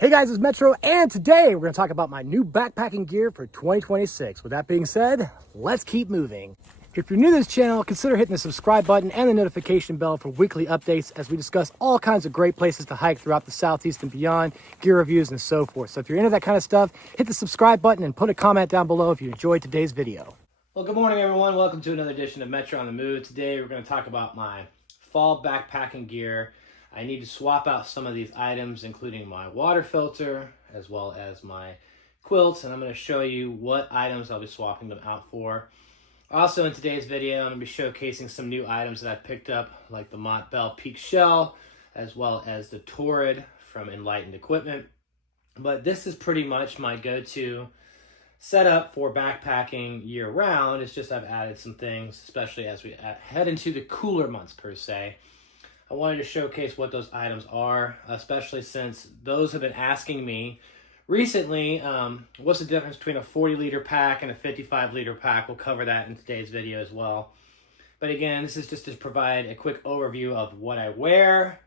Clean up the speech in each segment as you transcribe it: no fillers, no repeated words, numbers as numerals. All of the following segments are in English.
Hey guys, it's Metro, and today we're going to talk about my new backpacking gear for 2026. With that being said, let's keep moving. If you're new to this channel, consider hitting the subscribe button and the notification bell for weekly updates as we discuss all kinds of great places to hike throughout the Southeast and beyond, gear reviews and so forth. So if you're into that kind of stuff, hit the subscribe button and put a comment down below if you enjoyed today's video. Well, good morning everyone. Welcome to another edition of Metro on the Move. Today we're going to talk about my fall backpacking gear. I need to swap out some of these items, including my water filter, as well as my quilts, and I'm going to show you what items I'll be swapping them out for. Also in today's video, I'm going to be showcasing some new items that I picked up, like the Montbell Peak Shell, as well as the Torrid from Enlightened Equipment. But this is pretty much my go-to setup for backpacking year-round. It's just I've added some things, especially as we head into the cooler months per se. I wanted to showcase what those items are, especially since those have been asking me recently, what's the difference between a 40-liter pack and a 55-liter pack. We'll cover that in today's video as well. But again, this is just to provide a quick overview of what I wear,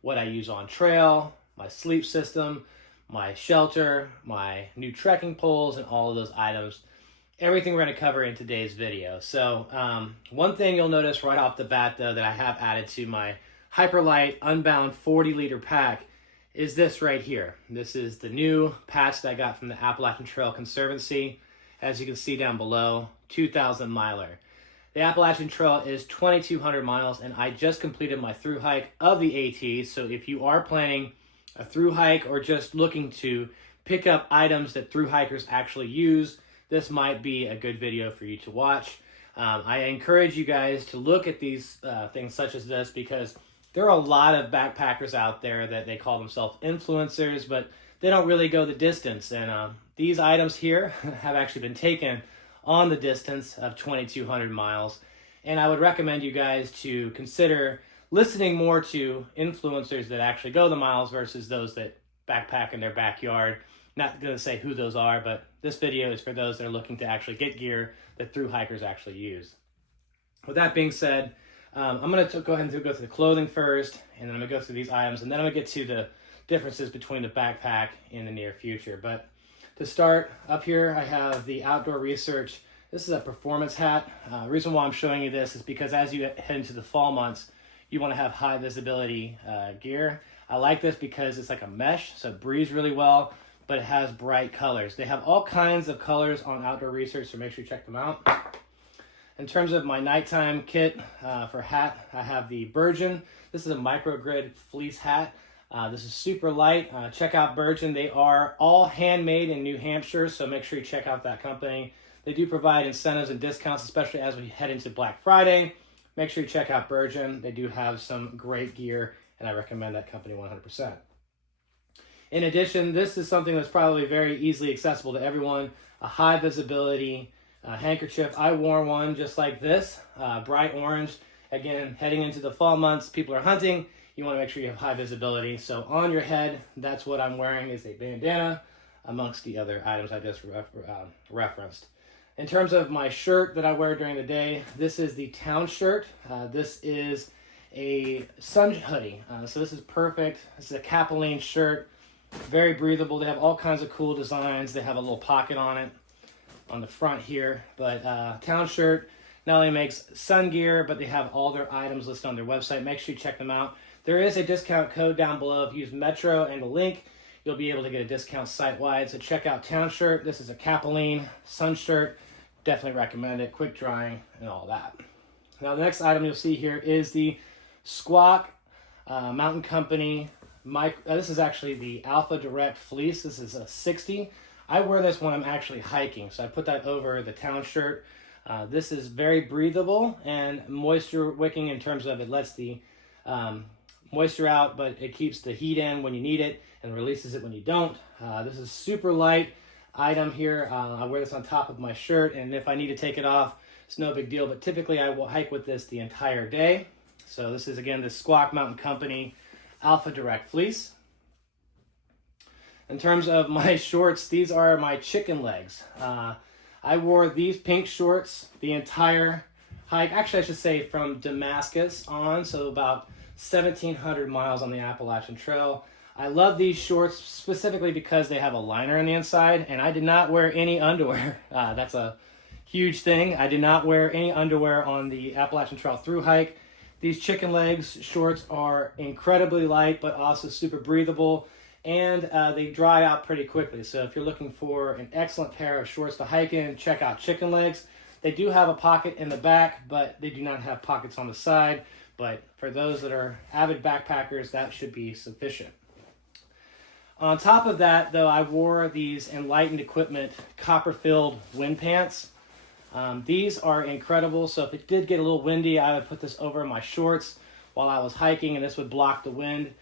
what I use on trail, my sleep system, my shelter, my new trekking poles, and all of those items. Everything we're going to cover in today's video. So one thing you'll notice right off the bat, though, that I have added to my Hyperlite Unbound 40-liter pack is this right here. This is the new patch that I got from the Appalachian Trail Conservancy. As you can see down below, 2,000 miler. The Appalachian Trail is 2,200 miles, and I just completed my through hike of the AT. So if you are planning a through hike or just looking to pick up items that through hikers actually use, this might be a good video for you to watch. I encourage you guys to look at these things such as this, because there are a lot of backpackers out there that they call themselves influencers, but they don't really go the distance. And these items here have actually been taken on the distance of 2,200 miles. And I would recommend you guys to consider listening more to influencers that actually go the miles versus those that backpack in their backyard. Not going to say who those are, but this video is for those that are looking to actually get gear that through hikers actually use. With that being said, I'm going to go ahead and go through the clothing first, and then I'm going to go through these items, and then I'm going to get to the differences between the backpack in the near future. But to start, up here I have the Outdoor Research. This is a performance hat. The reason why I'm showing you this is because as you head into the fall months, you want to have high visibility gear. I like this because it's like a mesh, so it breathes really well, but it has bright colors. They have all kinds of colors on Outdoor Research, so make sure you check them out. In terms of my nighttime kit for hat, I have the Burgeon. This is a microgrid fleece hat. This is super light. Check out Burgeon. They are all handmade in New Hampshire, so make sure you check out that company. They do provide incentives and discounts, especially as we head into Black Friday. Make sure you check out Burgeon. They do have some great gear, and I recommend that company 100%. In addition, this is something that's probably very easily accessible to everyone, a high visibility handkerchief. I wore one just like this, bright orange. Again, heading into the fall months, people are hunting. You want to make sure you have high visibility. So on your head, that's what I'm wearing, is a bandana, amongst the other items I just referenced. In terms of my shirt that I wear during the day, this is the TownShirt. This is a sun hoodie. So this is perfect. This is a Capilene shirt, very breathable. They have all kinds of cool designs. They have a little pocket on it on the front here, but TownShirt not only makes sun gear, but they have all their items listed on their website. Make sure you check them out. There is a discount code down below. If you use Metro and the link, you'll be able to get a discount site-wide. So check out TownShirt. This is a Capilene sun shirt. Definitely recommend it. Quick drying and all that. Now the next item you'll see here is the Squak Mountain Company. This is actually the Alpha Direct Fleece. This is a 60. I wear this when I'm actually hiking, so I put that over the TownShirt. This is very breathable and moisture wicking in terms of it lets the moisture out, but it keeps the heat in when you need it and releases it when you don't. This is super light item here. I wear this on top of my shirt, and if I need to take it off, it's no big deal, but typically I will hike with this the entire day. So this is, again, the Squak Mountain Company Alpha Direct Fleece. In terms of my shorts, these are my chicken legs. I wore these pink shorts the entire hike. Actually, I should say from Damascus on, so about 1,700 miles on the Appalachian Trail. I love these shorts specifically because they have a liner on the inside, and I did not wear any underwear. That's a huge thing. I did not wear any underwear on the Appalachian Trail Thru Hike. These chicken legs shorts are incredibly light, but also super breathable, and they dry out pretty quickly. So if you're looking for an excellent pair of shorts to hike in, check out chicken legs. They do have a pocket in the back, but they do not have pockets on the side. But for those that are avid backpackers, that should be sufficient. On top of that, though, I wore these Enlightened Equipment copper-filled wind pants. These are incredible. So if it did get a little windy, I would put this over my shorts while I was hiking, and this would block the wind.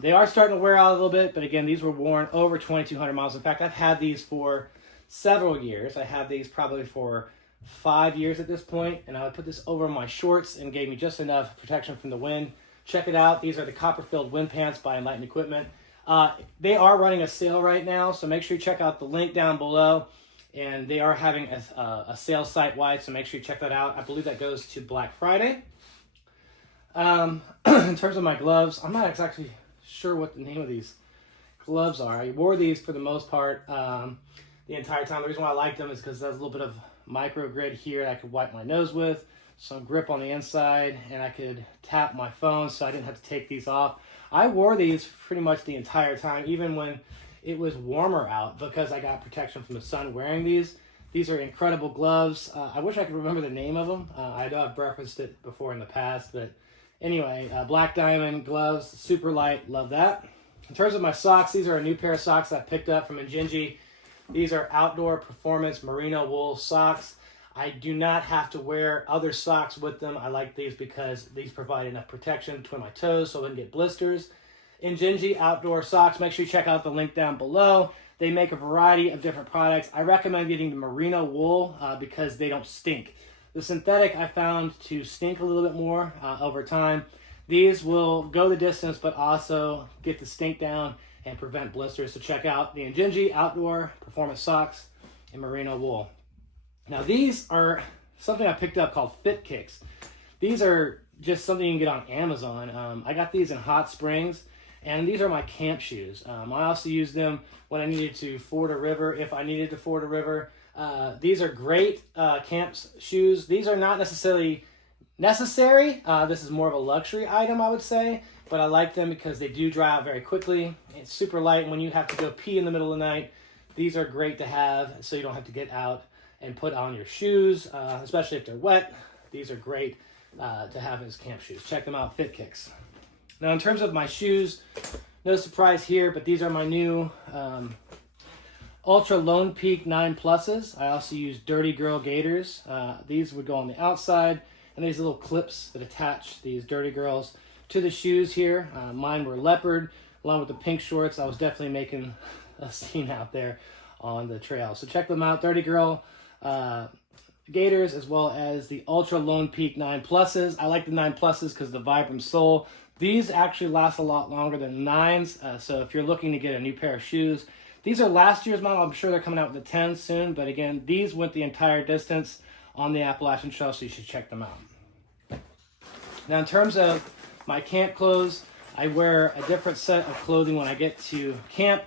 They are starting to wear out a little bit, but again, these were worn over 2,200 miles. In fact, I've had these for several years. I had these probably for 5 years at this point, and I would put this over my shorts and gave me just enough protection from the wind. Check it out. These are the copper-filled wind pants by Enlightened Equipment. They are running a sale right now, so make sure you check out the link down below. And they are having a sale site-wide, so make sure you check that out. I believe that goes to Black Friday. In terms of my gloves, I'm not exactly sure what the name of these gloves are. I wore these for the most part the entire time. The reason why I like them is because there's a little bit of micro grid here that I could wipe my nose with, some grip on the inside, and I could tap my phone so I didn't have to take these off. I wore these pretty much the entire time, even when it was warmer out, because I got protection from the sun wearing these. These are incredible gloves. I wish I could remember the name of them. I know I've referenced it before in the past, but anyway, Black Diamond gloves, super light, love that. In terms of my socks, these are a new pair of socks I picked up from Injinji. These are outdoor performance merino wool socks. I do not have to wear other socks with them. I like these because these provide enough protection between my toes so I wouldn't get blisters. Injinji outdoor socks, make sure you check out the link down below. They make a variety of different products. I recommend getting the merino wool because they don't stink. The synthetic I found to stink a little bit more over time. These will go the distance but also get the stink down and prevent blisters. So check out the Injinji outdoor performance socks in merino wool. Now these are something I picked up called Fit Kicks. These are just something you can get on Amazon. I got these in Hot Springs, and these are my camp shoes. I also use them when I needed to ford a river, if I needed to ford a river. These are great camp shoes. These are not necessarily necessary. This is more of a luxury item, I would say, but I like them because they do dry out very quickly. It's super light, and when you have to go pee in the middle of the night, these are great to have so you don't have to get out and put on your shoes, especially if they're wet. These are great to have as camp shoes. Check them out, Fit Kicks. Now, in terms of my shoes, no surprise here, but these are my new Ultra Lone Peak 9 Pluses. I also use Dirty Girl Gaiters. These would go on the outside, and these little clips that attach these Dirty Girls to the shoes here. Mine were leopard, along with the pink shorts. I was definitely making a scene out there on the trail. So check them out, Dirty Girl Gaiters, as well as the Ultra Lone Peak 9 Pluses. I like the 9 Pluses because the Vibram sole. These actually last a lot longer than 9s, so if you're looking to get a new pair of shoes, these are last year's model. I'm sure they're coming out with the 10s soon, but again, these went the entire distance on the Appalachian Trail, so you should check them out. Now, in terms of my camp clothes, I wear a different set of clothing when I get to camp.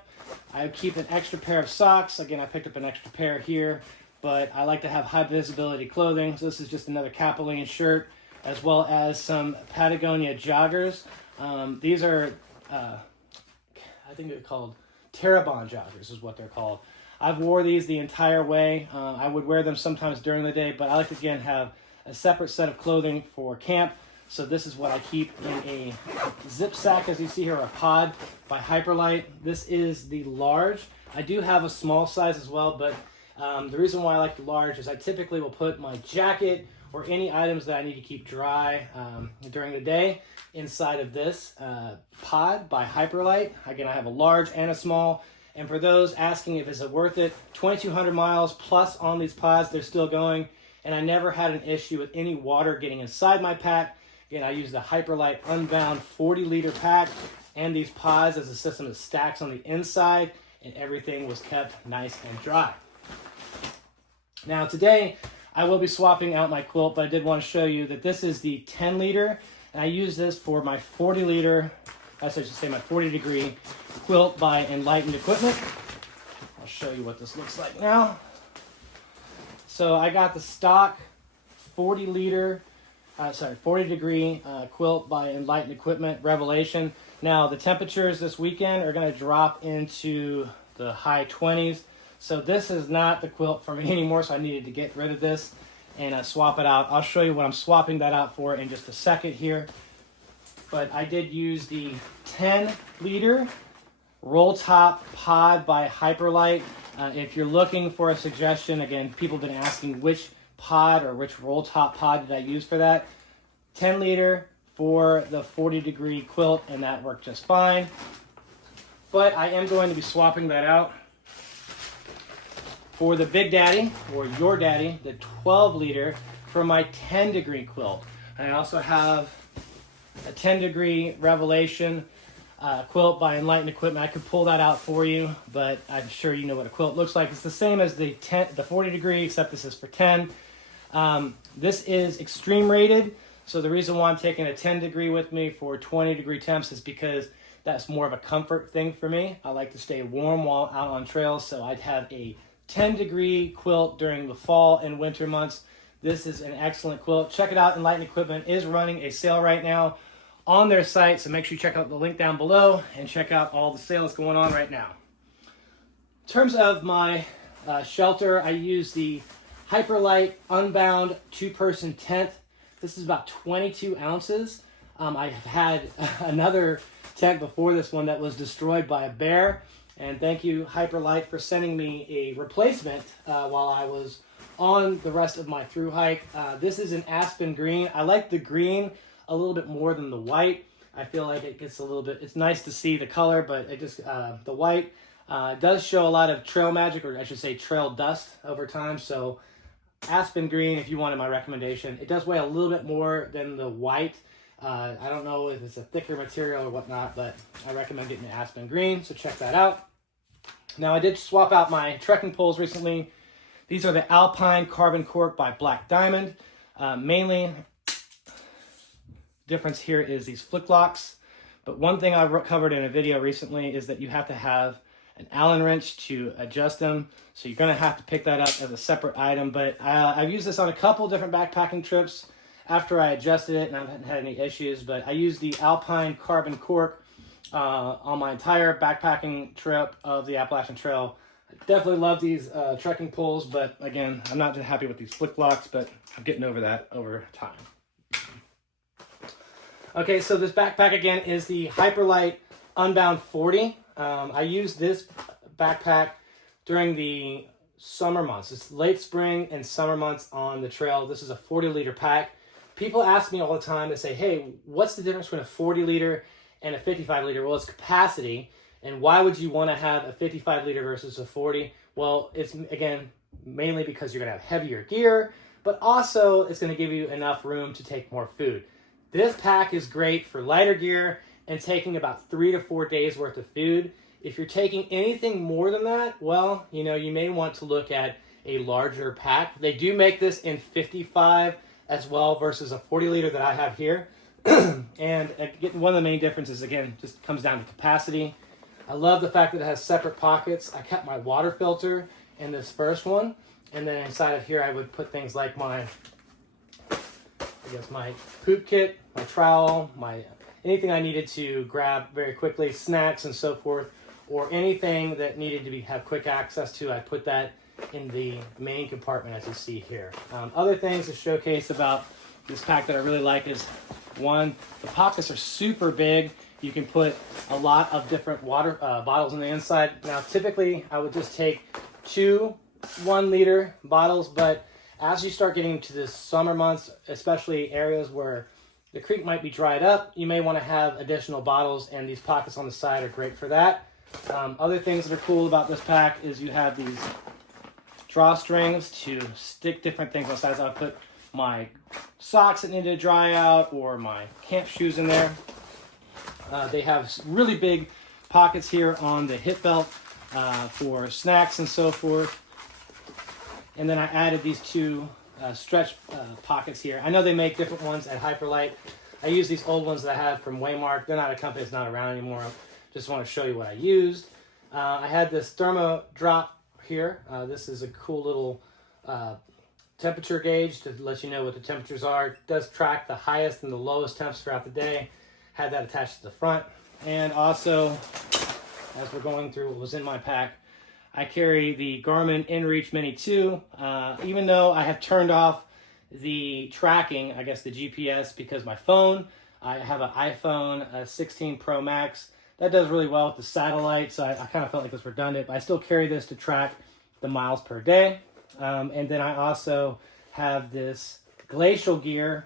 I keep an extra pair of socks. Again, I picked up an extra pair here, but I like to have high visibility clothing. So this is just another Capilene shirt, as well as some Patagonia joggers. These are, I think they're called Terrabond joggers is what they're called. I've wore these the entire way. I would wear them sometimes during the day, but I like to, again, have a separate set of clothing for camp. So this is what I keep in a zip sack, as you see here, a pod by Hyperlite. This is the large. I do have a small size as well, but the reason why I like the large is I typically will put my jacket or any items that I need to keep dry during the day inside of this pod by Hyperlite. Again, I have a large and a small. And for those asking if it's worth it, 2,200 miles plus on these pods, they're still going. And I never had an issue with any water getting inside my pack. Again, I use the Hyperlite Unbound 40-liter pack and these pods as a system of stacks on the inside, and everything was kept nice and dry. Now today, I will be swapping out my quilt, but I did want to show you that this is the 10-liter, and I use this for my 40-liter I should say my 40-degree quilt by Enlightened Equipment. I'll show you what this looks like now. So I got the stock 40-degree quilt by Enlightened Equipment Revelation. Now the temperatures this weekend are going to drop into the high 20s. So this is not the quilt for me anymore, so I needed to get rid of this and swap it out. I'll show you what I'm swapping that out for in just a second here. But I did use the 10-liter roll top pod by Hyperlite. If you're looking for a suggestion, again, people have been asking which pod or which roll top pod did I use for that. 10-liter for the 40-degree quilt, and that worked just fine. But I am going to be swapping that out for the Big Daddy, or your daddy, the 12-liter for my 10-degree quilt. I also have a 10-degree Revelation quilt by Enlightened Equipment. I could pull that out for you, but I'm sure you know what a quilt looks like. It's the same as the 40-degree, except this is for 10. This is extreme rated, so the reason why I'm taking a 10-degree with me for 20-degree temps is because that's more of a comfort thing for me. I like to stay warm while out on trails, so I'd have a 10-degree quilt during the fall and winter months. This is an excellent quilt. Check it out. Enlightened Equipment is running a sale right now on their site, so make sure you check out the link down below and check out all the sales going on right now. In terms of my shelter, I use the Hyperlite Unbound 2-person tent. This is about 22 ounces. I have had another tent before this one that was destroyed by a bear, and thank you Hyperlite for sending me a replacement while I was on the rest of my thru hike. This is an aspen green. I like the green a little bit more than the white. I feel like it gets a little bit, it's nice to see the color, but it just, the white does show a lot of trail magic, or I should say trail dust over time. So aspen green, if you wanted my recommendation. It does weigh a little bit more than the white. I don't know if it's a thicker material or whatnot, but I recommend getting the aspen green, so check that out. Now I did swap out my trekking poles recently. These are the Alpine Carbon Cork by Black Diamond. Mainly, difference here is these flick locks. But one thing I covered in a video recently is that you have to have an Allen wrench to adjust them. So you're gonna have to pick that up as a separate item. But I've used this on a couple different backpacking trips after I adjusted it, and I haven't had any issues. But I used the Alpine Carbon Cork on my entire backpacking trip of the Appalachian Trail. I definitely love these trekking poles, but again, I'm not happy with these flick locks, but I'm getting over that over time. Okay, so this backpack again is the Hyperlite Unbound 40. I used this backpack during the summer months. It's late spring and summer months on the trail. This is a 40-liter pack. People ask me all the time, they say, hey, what's the difference between a 40-liter and a 55-liter? Well, it's capacity. And why would you want to have a 55-liter versus a 40? Well, it's, again, mainly because you're going to have heavier gear, but also it's going to give you enough room to take more food. This pack is great for lighter gear and taking about 3 to 4 days worth of food. If you're taking anything more than that, well, you know, you may want to look at a larger pack. They do make this in 55 as well versus a 40-liter that I have here. And one of the main differences, again, just comes down to capacity. I love the fact that it has separate pockets. I kept my water filter in this first one, and then inside of here I would put things like my poop kit, my trowel, anything I needed to grab very quickly, snacks and so forth, or anything that needed to have quick access to. I put that in the main compartment as you see here. Other things to showcase about this pack that I really like is, one, the pockets are super big. You can put a lot of different water bottles on the inside. Now, typically, I would just take 2 1-liter bottles, but as you start getting into the summer months, especially areas where the creek might be dried up, you may want to have additional bottles, and these pockets on the side are great for that. Other things that are cool about this pack is you have these drawstrings to stick different things on the sides. I'll put my socks that need to dry out or my camp shoes in there. They have really big pockets here on the hip belt for snacks and so forth. And then I added these 2 stretch pockets here. I know they make different ones at Hyperlite. I use these old ones that I had from Waymark. They're not a company that's not around anymore. Just want to show you what I used. I had this thermo drop here. This is a cool little temperature gauge to let you know what the temperatures are. It does track the highest and the lowest temps throughout the day. Had that attached to the front. And also, as we're going through what was in my pack, I carry the Garmin InReach Mini 2. Even though I have turned off the tracking, I guess the GPS, because my phone, I have an iPhone 16 Pro Max. That does really well with the satellite, so I kind of felt like it was redundant, but I still carry this to track the miles per day. And then I also have this Glacial Gear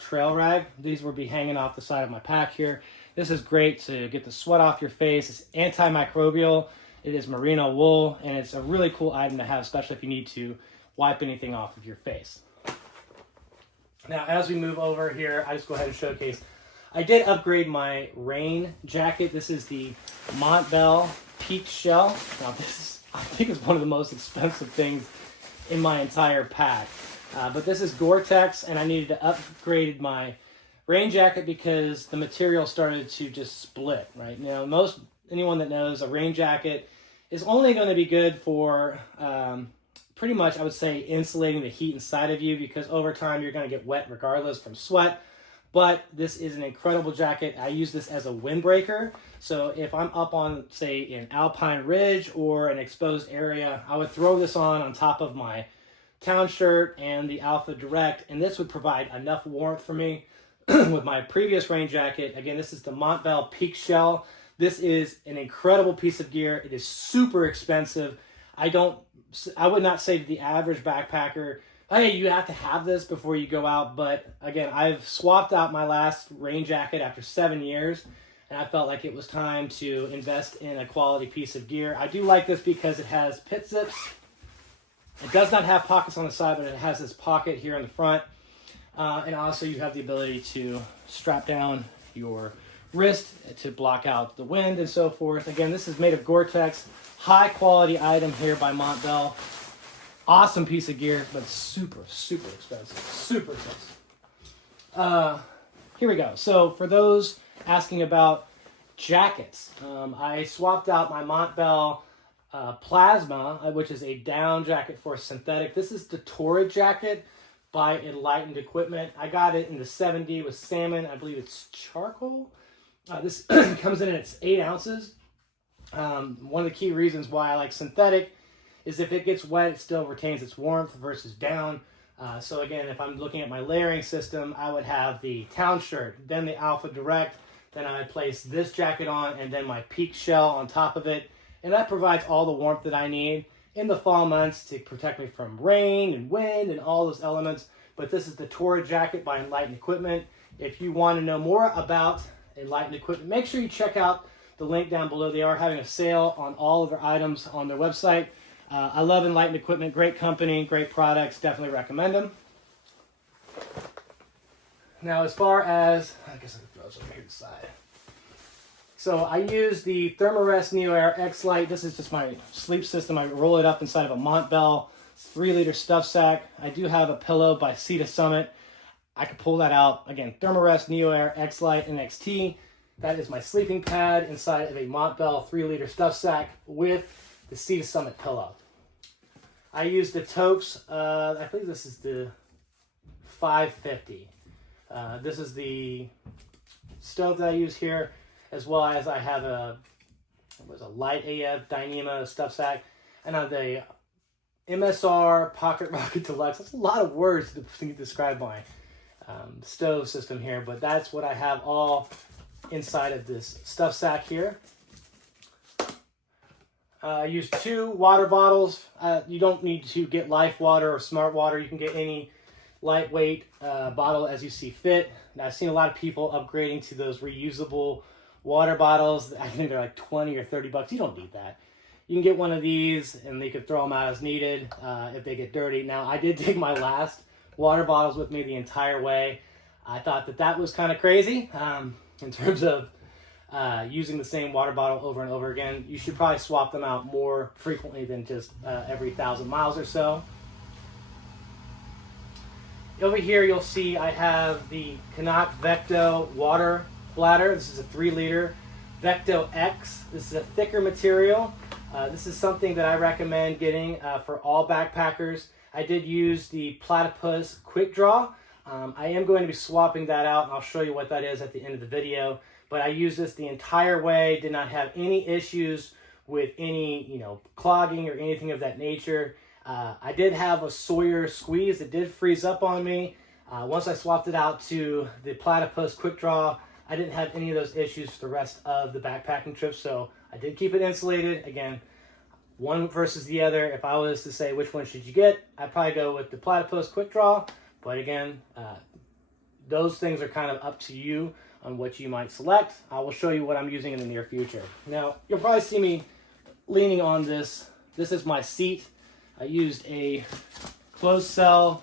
trail rag. These will be hanging off the side of my pack here. This is great to get the sweat off your face. It's antimicrobial. It is merino wool, and it's a really cool item to have, especially if you need to wipe anything off of your face. Now, as we move over here, I just go ahead and showcase. I did upgrade my rain jacket. This is the Montbell Peak Shell. Now, this is, I think, is one of the most expensive things in my entire pack. But this is Gore-Tex, and I needed to upgrade my rain jacket because the material started to just split, right? Now, anyone that knows, a rain jacket is only going to be good for pretty much, I would say, insulating the heat inside of you, because over time you're going to get wet regardless from sweat. But this is an incredible jacket. I use this as a windbreaker. So if I'm up on, say, an alpine ridge or an exposed area, I would throw this on top of my TownShirt and the Alpha Direct, and this would provide enough warmth for me. With my previous rain jacket, again, this is the Montbell Peak Shell. This is an incredible piece of gear. It is super expensive. I would not say to the average backpacker, hey, you have to have this before you go out. But again, I've swapped out my last rain jacket after 7 years, and I felt like it was time to invest in a quality piece of gear. I do like this because it has pit zips. It does not have pockets on the side, but it has this pocket here in the front. And also you have the ability to strap down your wrist to block out the wind and so forth. Again, this is made of Gore-Tex. High quality item here by Montbell. Awesome piece of gear, but super, super expensive. Super expensive. Here we go. So for those asking about jackets, I swapped out my Montbell Plasma, which is a down jacket for synthetic. This is the Torrid jacket by Enlightened Equipment. I got it in the 70 with salmon. I believe it's charcoal. This comes in its 8 ounces. One of the key reasons why I like synthetic is if it gets wet, it still retains its warmth versus down. So again, if I'm looking at my layering system, I would have the TownShirt, then the Alpha Direct, then I would place this jacket on, and then my Peak Shell on top of it. And that provides all the warmth that I need in the fall months to protect me from rain and wind and all those elements. But this is the Torrid jacket by Enlightened Equipment. If you want to know more about Enlightened Equipment, make sure you check out the link down below. They are having a sale on all of their items on their website. I love Enlightened Equipment. Great company, great products. Definitely recommend them. Now, as far as, I guess I can throw this over here to the side. So I use the Thermarest Neo Air X Lite. This is just my sleep system. I roll it up inside of a Montbell 3-liter stuff sack. I do have a pillow by Sea to Summit. I could pull that out. Again, Thermarest Neo Air X Lite NXT. That is my sleeping pad inside of a Montbell 3-liter stuff sack with the Sea to Summit pillow. I use the Toaks. I believe this is the 550. This is the stove that I use here, as well as I have a light AF Dyneema stuff sack, and I have the MSR Pocket Rocket Deluxe. That's a lot of words to describe my stove system here, but that's what I have all inside of this stuff sack here. I use 2 water bottles. You don't need to get Life Water or Smart Water. You can get any lightweight bottle as you see fit. Now, I've seen a lot of people upgrading to those reusable water bottles. I think they're like 20 or 30 bucks. You don't need that. You can get one of these and you can throw them out as needed if they get dirty. Now, I did take my last water bottles with me the entire way. I thought that was kind of crazy in terms of using the same water bottle over and over again. You should probably swap them out more frequently than just every 1,000 miles or so. Over here you'll see I have the CNOC Vecto water bladder. This is a 3-liter Vecto X. This is a thicker material. This is something that I recommend getting for all backpackers. I did use the Platypus Quick Draw. I am going to be swapping that out, and I'll show you what that is at the end of the video. But I used this the entire way, did not have any issues with any, clogging or anything of that nature. I did have a Sawyer squeeze that did freeze up on me. Once I swapped it out to the Platypus Quick Draw, I didn't have any of those issues for the rest of the backpacking trip, so I did keep it insulated. Again, one versus the other. If I was to say which one should you get, I'd probably go with the Platypus Quick Draw. But again, those things are kind of up to you on what you might select. I will show you what I'm using in the near future. Now, you'll probably see me leaning on this. This is my seat. I used a closed cell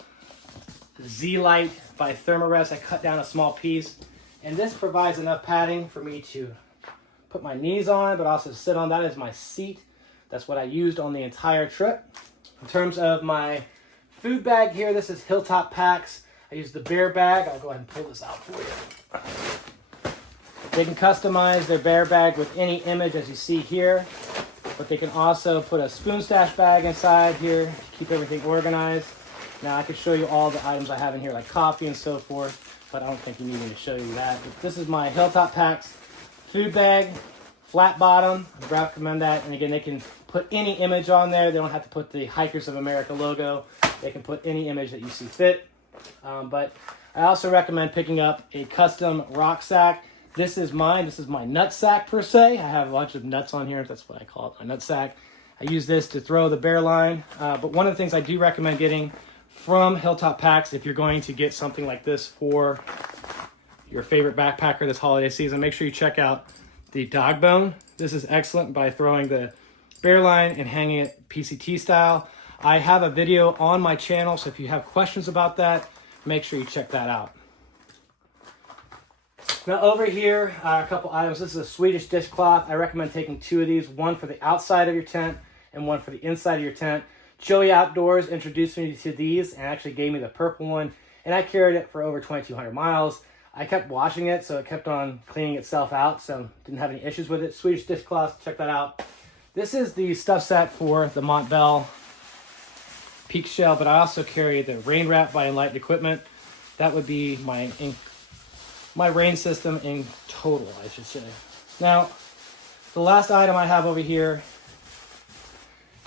Z-Lite by Thermarest. I cut down a small piece, and this provides enough padding for me to put my knees on, but also sit on. That as my seat. That's what I used on the entire trip. In terms of my food bag here, this is Hilltop Packs. I use the bear bag. I'll go ahead and pull this out for you. They can customize their bear bag with any image as you see here, but they can also put a spoon stash bag inside here to keep everything organized. Now I could show you all the items I have in here, like coffee and so forth, but I don't think you need me to show you that. But this is my Hilltop Packs food bag, flat bottom. I recommend that. And again, they can put any image on there. They don't have to put the Hikers of America logo. They can put any image that you see fit. But I also recommend picking up a custom rock sack. This is mine. This is my nut sack per se. I have a bunch of nuts on here. That's what I call it, my nut sack. I use this to throw the bear line. But one of the things I do recommend getting from Hilltop Packs, if you're going to get something like this for your favorite backpacker this holiday season, make sure you check out the dog bone. This is excellent by throwing the bear line and hanging it PCT style. I have a video on my channel, so if you have questions about that, make sure you check that out. Now over here are a couple items. This is a Swedish dishcloth. I recommend taking 2 of these, one for the outside of your tent and one for the inside of your tent. Joey Outdoors introduced me to these and actually gave me the purple one, and I carried it for over 2,200 miles. I kept washing it, so it kept on cleaning itself out, so didn't have any issues with it. Swedish dishcloth, check that out. This is the stuff set for the Montbell Peak Shell, but I also carry the Rain Wrap by Enlightened Equipment. That would be my rain system in total, I should say. Now, the last item I have over here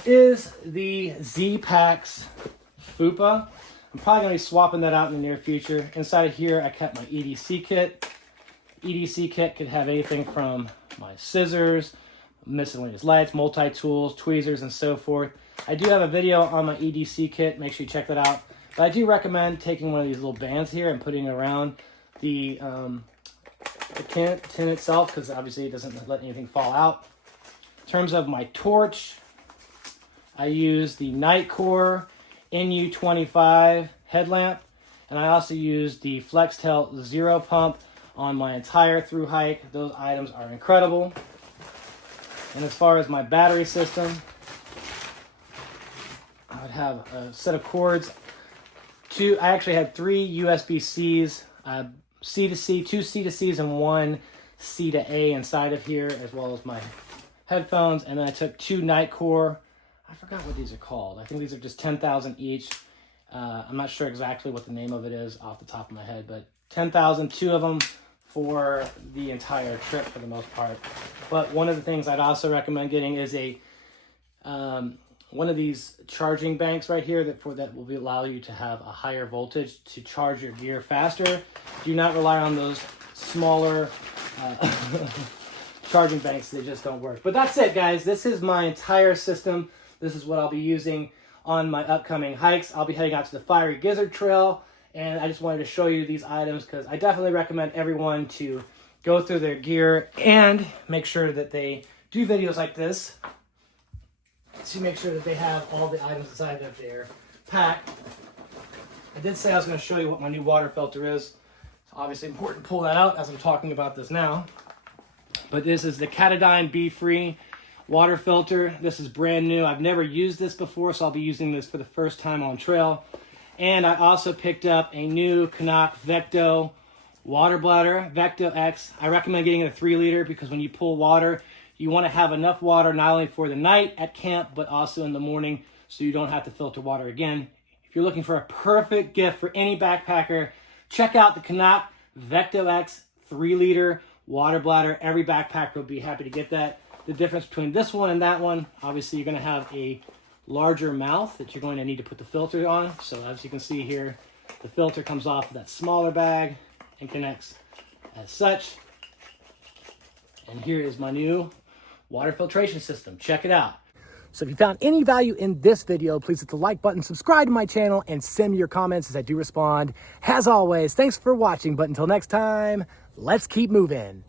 is the Z-Packs FUPA. I'm probably going to be swapping that out in the near future. Inside of here, I kept my EDC kit. EDC kit could have anything from my scissors, miscellaneous lights, multi-tools, tweezers, and so forth. I do have a video on my EDC kit. Make sure you check that out. But I do recommend taking one of these little bands here and putting it around the tin itself, because obviously it doesn't let anything fall out. In terms of my torch, I use the Nightcore NU25 headlamp, and I also use the Flextail Zero Pump on my entire Thru Hike. Those items are incredible. And as far as my battery system, I would have a set of cords. I actually had 3 USB-Cs, C to C, 2 C to Cs, and 1 C to A inside of here, as well as my headphones. And then I took 2 Nightcore. I forgot what these are called. I think these are just 10,000 each. I'm not sure exactly what the name of it is off the top of my head, but 10,000, 2 of them for the entire trip for the most part. But one of the things I'd also recommend getting is a one of these charging banks right here that will allow you to have a higher voltage to charge your gear faster. Do not rely on those smaller charging banks. They just don't work. But that's it, guys. This is my entire system. This is what I'll be using on my upcoming hikes. I'll be heading out to the Fiery Gizzard Trail, and I just wanted to show you these items because I definitely recommend everyone to go through their gear and make sure that they do videos like this to make sure that they have all the items inside of their pack. I did say I was going to show you what my new water filter is. It's obviously important to pull that out as I'm talking about this now. But this is the Katadyn Be-Free water filter. This is brand new. I've never used this before, so I'll be using this for the first time on trail. And I also picked up a new CNOC Vecto water bladder, Vecto X. I recommend getting a 3 liter because when you pull water, you want to have enough water not only for the night at camp, but also in the morning so you don't have to filter water again. If you're looking for a perfect gift for any backpacker, check out the CNOC Vecto X 3 liter water bladder. Every backpacker will be happy to get that. The difference between this one and that one, obviously you're going to have a larger mouth that you're going to need to put the filter on. So as you can see here, the filter comes off of that smaller bag and connects as such. And here is my new water filtration system. Check it out. So if you found any value in this video, please hit the like button, subscribe to my channel, and send me your comments as I do respond. As always, thanks for watching, but until next time, let's keep moving.